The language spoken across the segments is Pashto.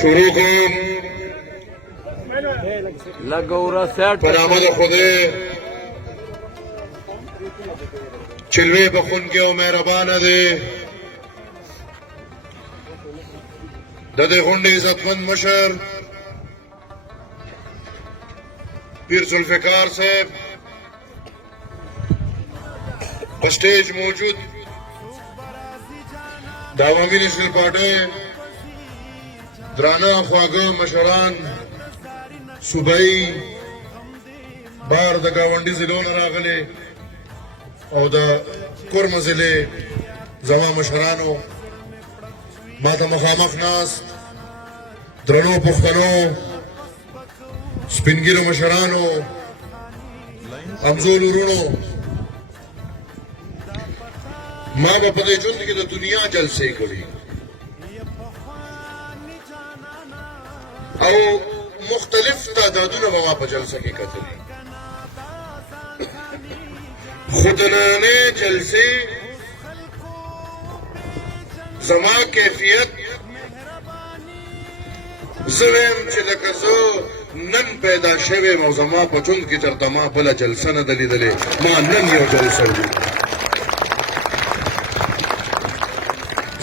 شروع کوم په نامه د خدای چې لوی بخښونکی او مهربانه دی. د دې غونډې عزتمند مشر پیر ذوالفقار صاحب په سټیج موجود د عوامي نیشنل پارټۍ درانه خواږه مشران صوبایي بار د ګاونډي ضلعو نه راغلي او د کورمه ضلع زما مشرانو ما ته مخامخ ناست درنو پښتنو سپین ږیرو مشرانو همزول ورونو ما به په دې ژوند کې د دنیا جلسې کړي او مختلف تعدادونه به ما په جلسه کې کتلي خو د نننۍ جلسې زما کیفیت زه وایم چې لکه زه نن پیدا شوی یم او زما په ژوند کې چېرته ما بله جلسه نه ده لیدلې ما نن یو جلسه ولیده.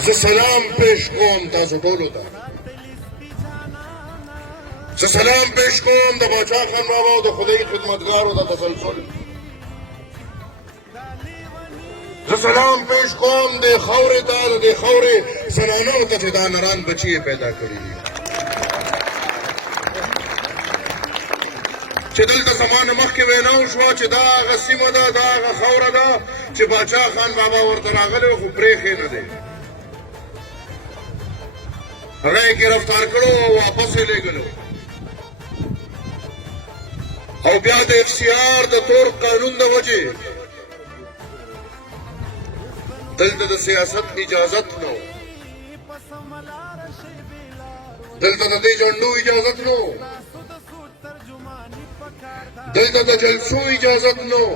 زه سلام پیش کوم تاسو ټولو ته زه سلام پیش کوم د باچا خان بابا او د خدای خدمتګارو د تسلسل زه سلام پیش کوم د خاورې ته د خاورې زنانو ته چې دا نران بچي یې پیدا کړي دي چې دلته زمانه مخکې وینا وشوه چې دا هغه سیمه ده دا هغه خاوره ده چې باچا خان بابا ورته راغلی خو پرېښې نه دی هغه یې ګرفتار کړو او واپس یې لېږلو او بیا د اف سی آر د تور قانون د وجې دلته د سیاست اجازت نه و دلته د دې جنډو اجازت نه و دلته د جلسو اجازت نه و